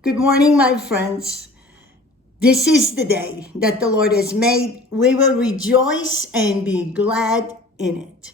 Good morning, my friends. This is the day that the Lord has made. We will rejoice and be glad in it.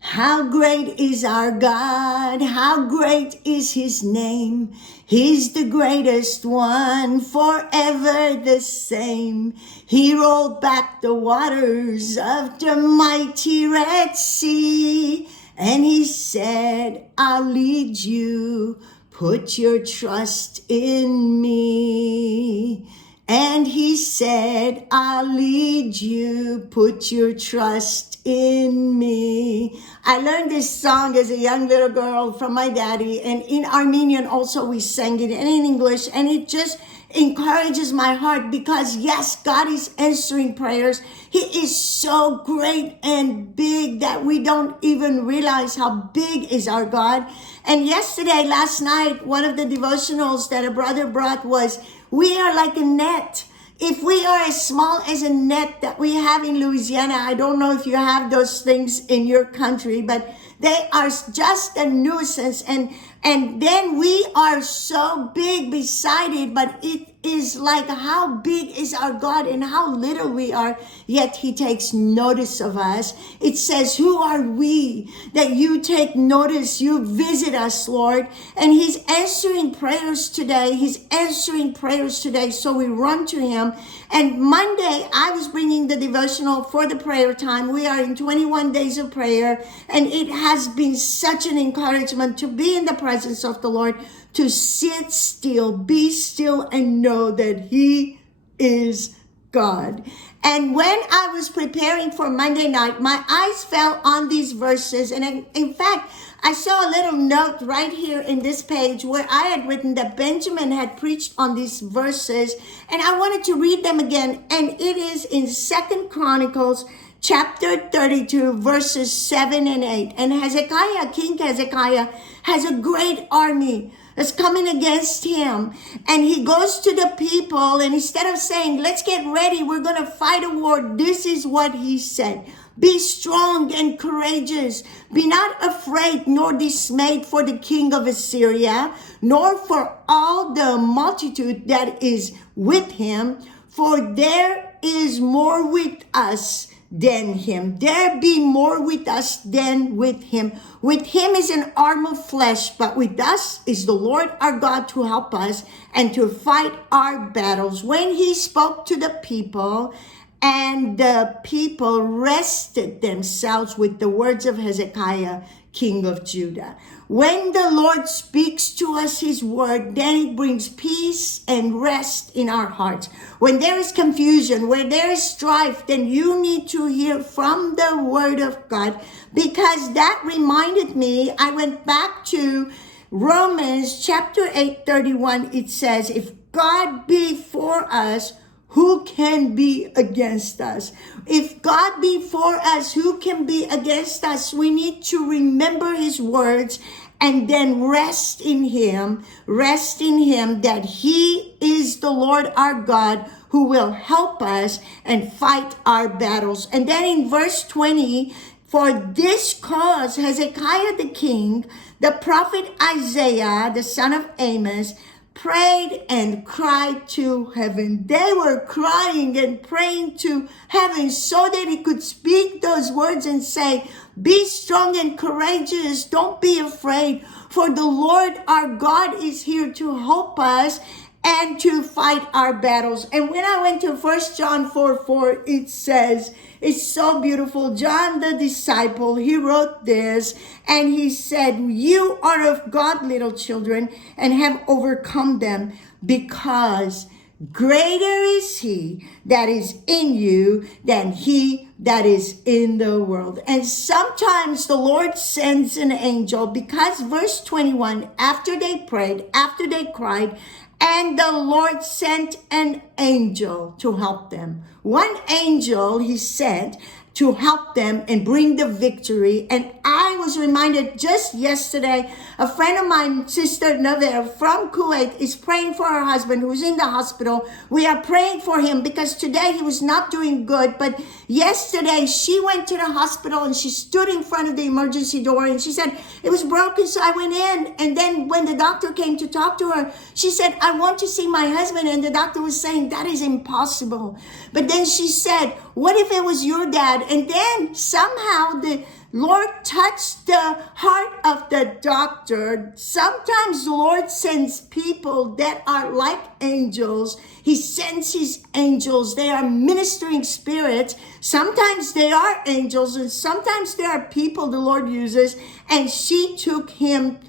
How great is our God? How great is his name? He's the greatest one, forever the same. He rolled back the waters of the mighty Red Sea, and he said, I'll lead you. Put your trust in me. And he said, I'll lead you. Put your trust in me. I learned this song as a young little girl from my daddy. And in Armenian also we sang it, and in English. And it just encourages my heart because yes, God is answering prayers. He is so great and big that we don't even realize how big is our God. And last night, one of the devotionals that a brother brought was, we are like a net. If we are as small as a net that we have in Louisiana, I don't know if you have those things in your country, but they are just a nuisance. And then we are so big beside it, but it is like how big is our God and how little we are, yet he takes notice of us. It says, who are we that you take notice, you visit us, Lord? And he's answering prayers today. He's answering prayers today. So we run to him. And Monday, I was bringing the devotional for the prayer time. We are in 21 days of prayer, and it has been such an encouragement to be in the presence of the Lord, to sit still, be still, and know that he is God. And when I was preparing for Monday night, my eyes fell on these verses. And in fact, I saw a little note right here in this page where I had written that Benjamin had preached on these verses. And I wanted to read them again. And it is in 2 Chronicles chapter 32, verses 7 and 8. And Hezekiah, King Hezekiah, has a great army that's coming against him. And he goes to the people, and instead of saying, let's get ready, we're going to fight a war, this is what he said. Be strong and courageous. Be not afraid nor dismayed for the king of Assyria, nor for all the multitude that is with him, for there is more with us than him. There be more with us than with him. With him is an arm of flesh, but with us is the Lord our God to help us and to fight our battles. When he spoke to the people, and the people rested themselves with the words of Hezekiah, king of Judah. When the Lord speaks to us his word, then it brings peace and rest in our hearts. When there is confusion, where there is strife, then you need to hear from the word of God, because that reminded me, I went back to Romans chapter 8:31. It says, if God be for us, who can be against us? If God be for us, who can be against us? We need to remember his words and then rest in him that he is the Lord our God who will help us and fight our battles. And then in verse 20, for this cause Hezekiah the king, the prophet Isaiah, the son of Amos, prayed and cried to heaven. They were crying and praying to heaven so that he could speak those words and say, be strong and courageous. Don't be afraid, for the Lord our God is here to help us and to fight our battles. And when I went to 1 John 4:4, it says, it's so beautiful. John the disciple, he wrote this, and he said, you are of God, little children, and have overcome them, because greater is he that is in you than he that is in the world. And sometimes the Lord sends an angel, because verse 21, after they prayed, after they cried, and the Lord sent an angel to help them. One angel he sent, to help them and bring the victory. And I was reminded just yesterday, a friend of mine, Sister Naver from Kuwait, is praying for her husband who's in the hospital. We are praying for him because today he was not doing good. But yesterday she went to the hospital and she stood in front of the emergency door and she said, it was broken, so I went in. And then when the doctor came to talk to her, she said, I want to see my husband. And the doctor was saying, that is impossible. But then she said, what if it was your dad? And then somehow the Lord touched the heart of the doctor. Sometimes the Lord sends people that are like angels. He sends his angels. They are ministering spirits. Sometimes they are angels and sometimes they are people the Lord uses. And she took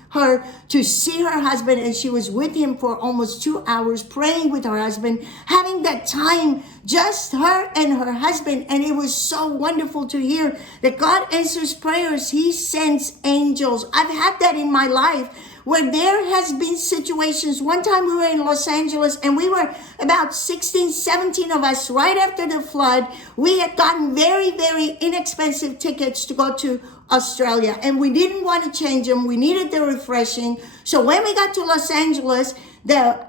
her to see her husband, and she was with him for almost 2 hours praying with her husband, having that time, just her and her husband. And it was so wonderful to hear that God answers prayers. He sends angels. I've had that in my life where there has been situations. One time we were in Los Angeles and we were about 16, 17 of us right after the flood. We had gotten very, very inexpensive tickets to go to Australia and we didn't want to change them. We needed the refreshing. So when we got to Los Angeles, the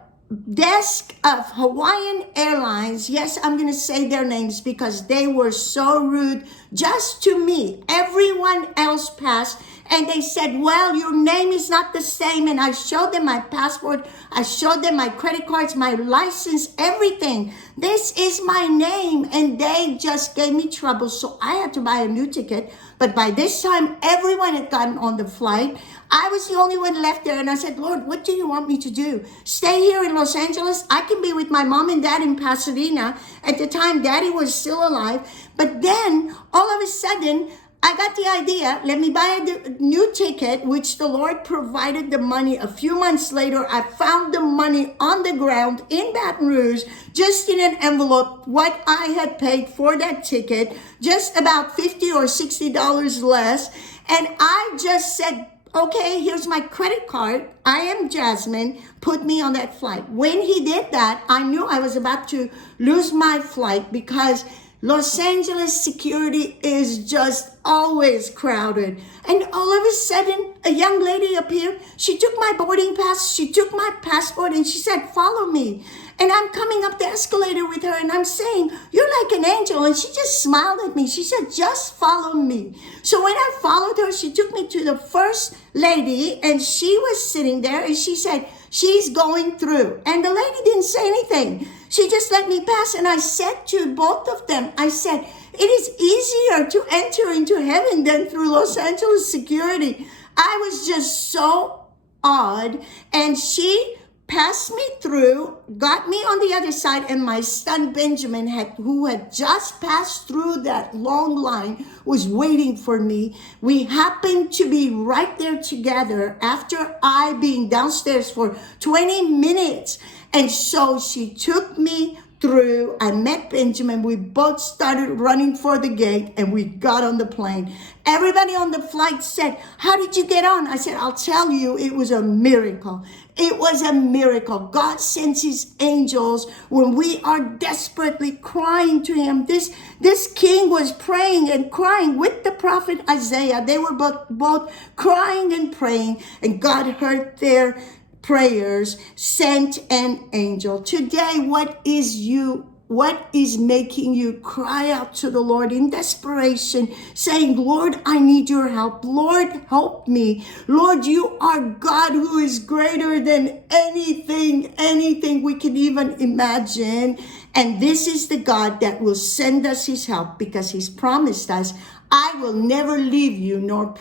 desk of Hawaiian Airlines, yes, I'm going to say their names because they were so rude just to me. Everyone else passed and they said, well, your name is not the same. And I showed them my passport. I showed them my credit cards, my license, everything. This is my name. And they just gave me trouble. So I had to buy a new ticket. But by this time, everyone had gotten on the flight. I was the only one left there. And I said, Lord, what do you want me to do? Stay here in Los Angeles? I can be with my mom and dad in Pasadena. At the time, Daddy was still alive. But then, all of a sudden, I got the idea, let me buy a new ticket, which the Lord provided the money. A few months later, I found the money on the ground in Baton Rouge, just in an envelope, what I had paid for that ticket, just about $50 or $60 less. And I just said, okay, here's my credit card. I am Jasmine. Put me on that flight. When he did that, I knew I was about to lose my flight because Los Angeles security is just always crowded. And all of a sudden, a young lady appeared. She took my boarding pass. She took my passport and she said, follow me. And I'm coming up the escalator with her and I'm saying, you're like an angel. And she just smiled at me. She said, just follow me. So when I followed her, she took me to the first lady and she was sitting there and she said, she's going through. And the lady didn't say anything. She just let me pass. And I said to both of them, I said, it is easier to enter into heaven than through Los Angeles security. I was just so awed. And she passed me through, got me on the other side, and my son Benjamin, who had just passed through that long line, was waiting for me. We happened to be right there together after I being downstairs for 20 minutes. And so she took me through. I met Benjamin. We both started running for the gate and we got on the plane. Everybody on the flight said, how did you get on? I said, I'll tell you, it was a miracle. It was a miracle. God sends his angels when we are desperately crying to him. This king was praying and crying with the prophet Isaiah. They were both crying and praying, and God heard their prayers, sent an angel. Today, what is making you cry out to the Lord in desperation, saying, Lord, I need your help. Lord, help me. Lord, you are God who is greater than anything we can even imagine. And this is the God that will send us his help because he's promised us, I will never leave you nor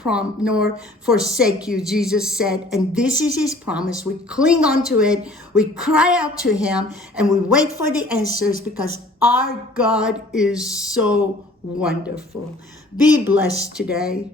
forsake you, Jesus said. And this is his promise. We cling on to it. We cry out to him and we wait for the answers because our God is so wonderful. Be blessed today.